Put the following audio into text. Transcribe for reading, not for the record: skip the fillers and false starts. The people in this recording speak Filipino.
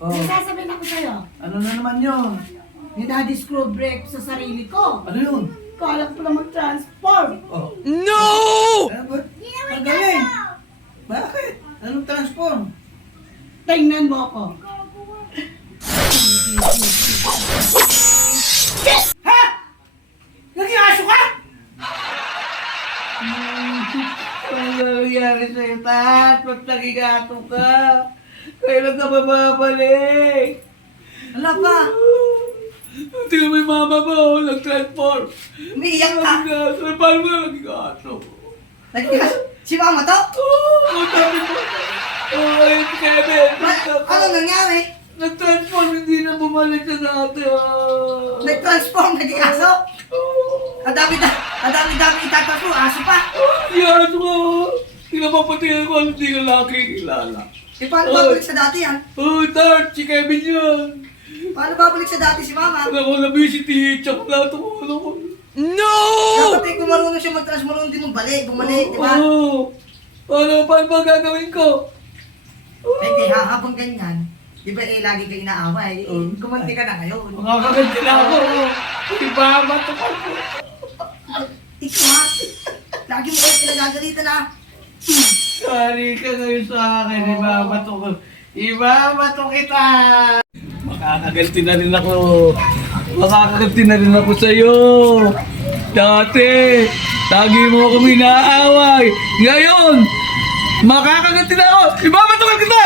Oh. May sasabihin ako sa'yo. Ano na naman yun? Nidadiscrew break sa sarili ko. Ano yun? Kala ko lang mag-transform. Oh. No! Ba't? Ang galing. Bakit? Anong transform? Tingnan mo ako. Ha? Naging aso ka? Ano nangyari sa'yo, Tat? Ba't naging aso ka? Kailan ka ba babalik? Wala pa. Tingnan mo yung mama mo, nag-transform. Umiiyak ka. Naging aso. Paano mo naging aso? Nagtigas. Si mama to? Ang dami mo. Ay, Kevin. Ano nangyari? Nag-transform, hindi na bumalik sa dati. Nag-transform, naging aso? Ang dami itatas mo, aso pa. Yan ko. Kinapapatihan ko, hindi ka nakikilala. Eh, paano babalik sa dati yan? Oh, Tart, si Kevin yan. Paano babalik sa dati si mama? Alam ko, nabi si Tichak na tumulong ko. No! Dapat eh, kung marunong siya mag-transform, hindi mo bumalik, di ba? Oo. Paano ba gagawin ko? Eh, kaya habang ganyan, di ba eh, lagi ka inaaway, eh, kumanti ka na ngayon. Makakaganti na ako. Iba, matukal ko. Ikaw ha? Lagi mo kayo pinagagalitan ha? Sorry ka ngayon sa akin, ibabato ko. Ibabato kita! Makakaganti na rin ako. Makakaganti na rin ako sa'yo. Dati, lagi mo ako inaaway. Ngayon, makakaganti na ako. Ibabato kita!